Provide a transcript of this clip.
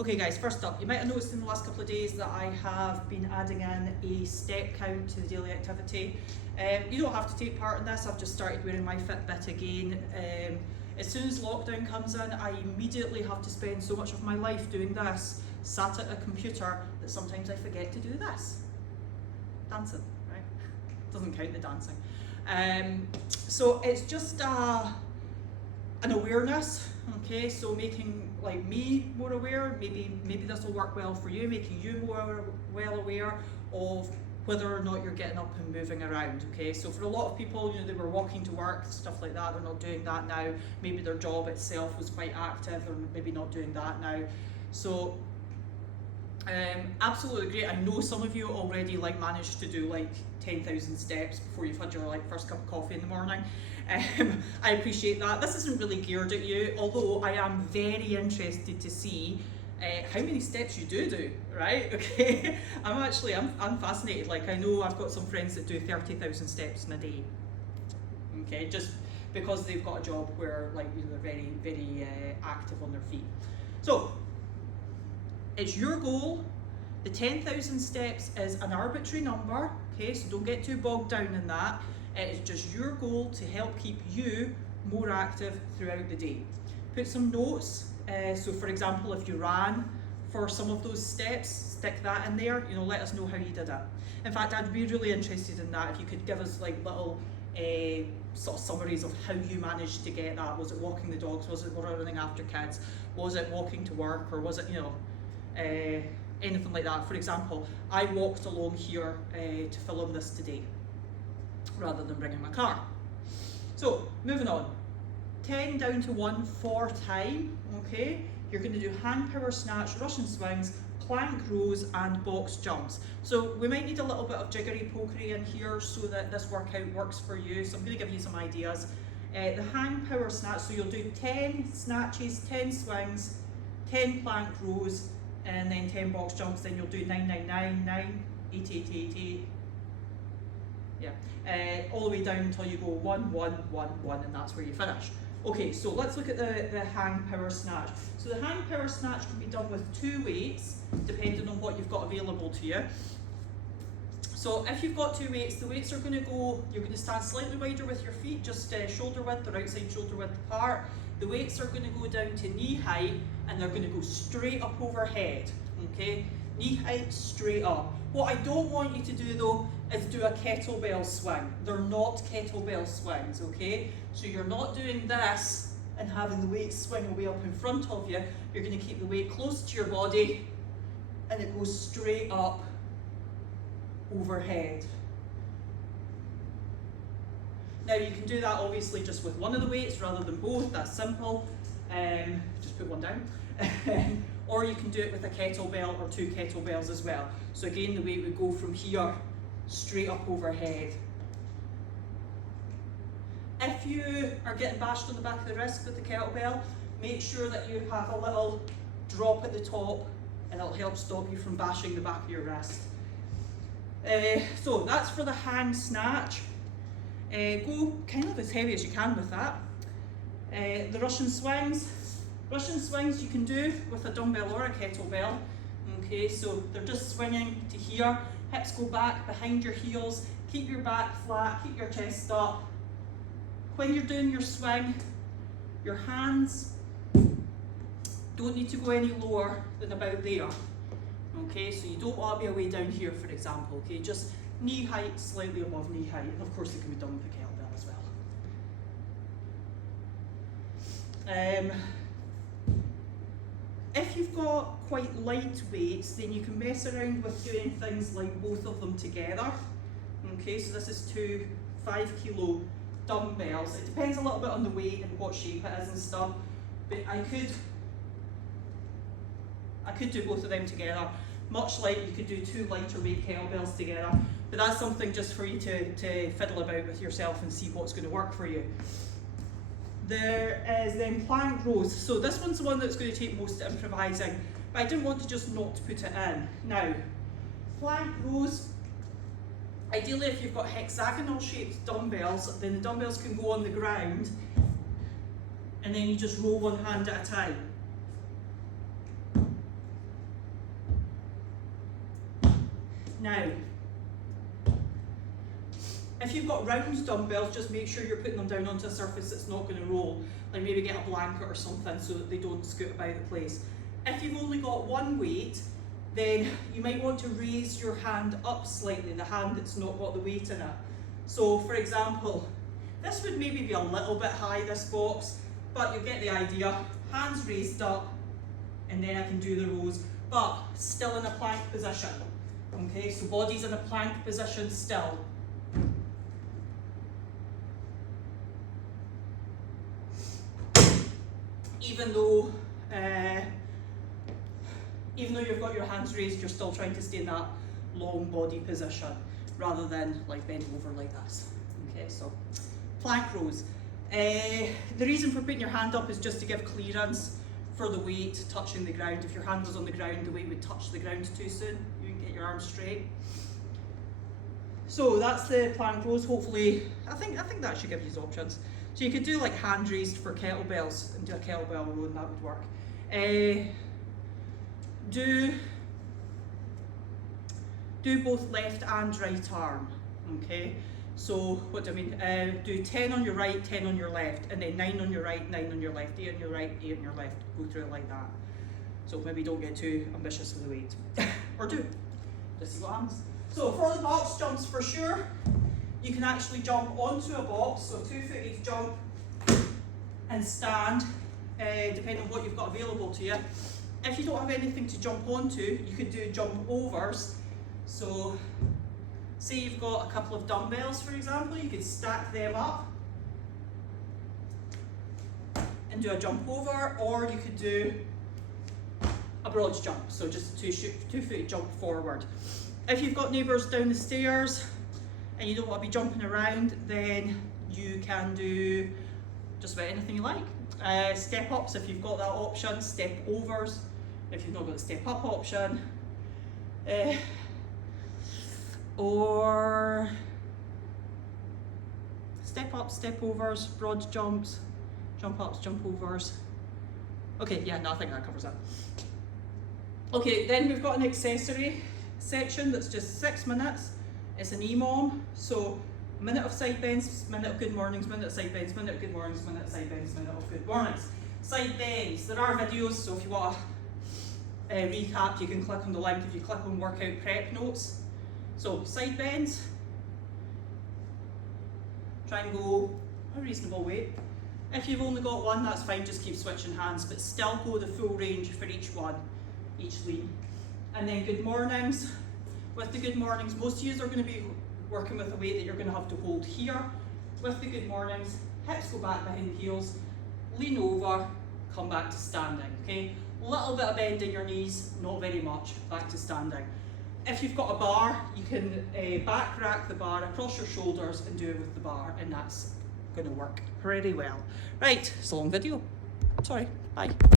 Okay guys, first up, you might have noticed in the last couple of days that I have been adding in a step count to the daily activity. You don't have to take part in this, I've just started wearing my Fitbit again. As soon as lockdown comes in, I immediately have to spend so much of my life doing this, sat at a computer, that sometimes I forget to do this. Dancing, right? Doesn't count the dancing. So it's just an awareness, okay? So making like me more aware, maybe this will work well for you, making you more well aware of whether or not you're getting up and moving around, okay? So for a lot of people, you know, they were walking to work, stuff like that, they're not doing that now. Maybe their job itself was quite active, or maybe not doing that now. So absolutely great. I know some of you already like managed to do like 10,000 steps before you've had your like first cup of coffee in the morning. I appreciate that. This isn't really geared at you, although I am very interested to see how many steps you do, right? Okay, I'm fascinated. Like, I know I've got some friends that do 30,000 steps in a day. Okay, just because they've got a job where, like, you know, they're very, very active on their feet. So it's your goal. The 10,000 steps is an arbitrary number, okay, so don't get too bogged down in that. It is just your goal to help keep you more active throughout the day. Put some notes, so for example, if you ran for some of those steps, stick that in there, you know, let us know how you did it. In fact, I'd be really interested in that, if you could give us like little sort of summaries of how you managed to get that. Was it walking the dogs? Was it running after kids? Was it walking to work? Or was it, you know, anything like that? For example, I walked along here to film this today, rather than bringing my car. So, moving on. 10 down to 1 for time, okay? You're going to do hand power snatch, Russian swings, plank rows and box jumps. So we might need a little bit of jiggery pokery in here so that this workout works for you. So I'm going to give you some ideas. The hand power snatch, so you'll do 10 snatches, 10 swings, 10 plank rows, and then 10 box jumps. Then you'll do 9, 9, 9, 9, 8, 8, 8, 8. Yeah, all the way down until you go 1, 1, 1, 1, and that's where you finish. Okay, so let's look at the hang power snatch. So the hang power snatch can be done with 2 weights, depending on what you've got available to you. So if you've got 2 weights, the weights are going to go, you're going to stand slightly wider with your feet, just shoulder width or outside shoulder width apart. The weights are going to go down to knee height, and they're going to go straight up overhead, okay? Knee height, straight up. What I don't want you to do though is do a kettlebell swing. They're not kettlebell swings, okay? So you're not doing this and having the weight swing away up in front of you. You're going to keep the weight close to your body, and it goes straight up overhead. Now you can do that obviously just with one of the weights rather than both. That's simple. Just put one down. Or you can do it with a kettlebell or 2 kettlebells as well. So again, the weight would go from here straight up overhead. If you are getting bashed on the back of the wrist with the kettlebell, make sure that you have a little drop at the top, and it'll help stop you from bashing the back of your wrist. So that's for the hang snatch. Go kind of as heavy as you can with that. The Russian swings. Russian swings you can do with a dumbbell or a kettlebell. Okay, so they're just swinging to here. Hips go back behind your heels. Keep your back flat, keep your chest up. When you're doing your swing, your hands don't need to go any lower than about there. Okay, so you don't want to be away down here, for example. Okay, just knee height, slightly above knee height. And of course, it can be done with a kettlebell as well. If you've got quite light weights, then you can mess around with doing things like both of them together. Okay, so this is 2 5-kilo dumbbells. It depends a little bit on the weight and what shape it is and stuff, but I could do both of them together. Much like you could do 2 lighter weight kettlebells together, but that's something just for you to fiddle about with yourself and see what's going to work for you. There is then plank rows. So this one's the one that's going to take most improvising, but I didn't want to just not put it in. Now, plank rows, ideally if you've got hexagonal shaped dumbbells, then the dumbbells can go on the ground, and then you just roll one hand at a time. Now, if you've got round dumbbells, just make sure you're putting them down onto a surface that's not going to roll. Like maybe get a blanket or something so that they don't scoot about the place. If you've only got one weight, then you might want to raise your hand up slightly, the hand that's not got the weight in it. So for example, this would maybe be a little bit high, this box, but you get the idea. Hands raised up, and then I can do the rows, but still in a plank position. Okay, so body's in a plank position still. Even though you've got your hands raised, you're still trying to stay in that long body position rather than like bend over like this. Okay, so plank rows. The reason for putting your hand up is just to give clearance for the weight touching the ground. If your hand was on the ground, the weight would touch the ground too soon. You can get your arms straight. So that's the plank rows. Hopefully, I think that should give you options. So you could do like hand raised for kettlebells and do a kettlebell row, and that would work. Do both left and right arm. Okay. So what do I mean? Do 10 on your right, 10 on your left, and then 9 on your right, 9 on your left, 8 on your right, 8 on your left. Go through it like that. So maybe don't get too ambitious with the weight. Or do. Just see what happens. So for the box jumps, for sure, you can actually jump onto a box. So 2-footed jump and stand, depending on what you've got available to you. If you don't have anything to jump onto, you could do jump overs. So say you've got a couple of dumbbells, for example, you could stack them up and do a jump over, or you could do a broad jump, so just a 2-foot jump forward. If you've got neighbours down the stairs and you don't want to be jumping around, then you can do just about anything you like. Step ups if you've got that option, step overs if you've not got the step up option. Or step ups, step overs, broad jumps, jump ups, jump overs. Okay, yeah, no, I think that covers that. Okay, then we've got an accessory section that's just 6 minutes. It's an EMOM, so a minute of side bends, minute of good mornings, minute of side bends, minute of good mornings, minute of side bends, minute of good mornings. Side bends, there are videos, so if you want a recap, you can click on the link if you click on workout prep notes. So side bends, try and go a reasonable weight. If you've only got one, that's fine, just keep switching hands, but still go the full range for each one, each lean. And then good mornings. With the good mornings, most of you are going to be working with a weight that you're going to have to hold here. With the good mornings, hips go back behind the heels, lean over, come back to standing, okay? Little bit of bend in your knees, not very much, back to standing. If you've got a bar, you can back rack the bar across your shoulders and do it with the bar, and that's going to work pretty well. Right, it's a long video. Sorry, bye.